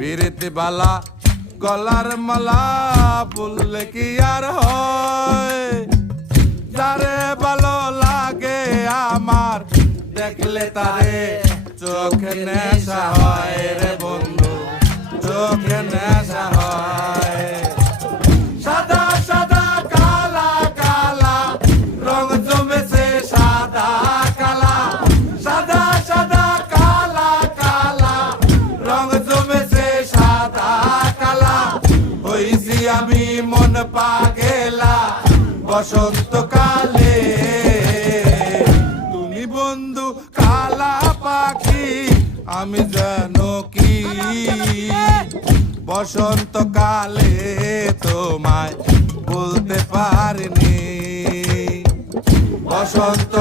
পিরিতি বালা গলার মালা বললে কি আর হয়, যারে ভালো লাগে আমার দেখলে তারে চোখে নেশা হয় রে বন্ধু, চোখে নেশা হয়। সাদা সাদা কালা কালা রং জমেছে সাদা কালা, সাদা সাদা কালা কালা রং জমেছে সাদা কালা। হইছি আমি মন পাগেলা বসন্তকালে, তুমি বন্ধু কালা পাখি আমি জানো কি, বসন্তকালে তোমায় বলতে পারিনি। বসন্ত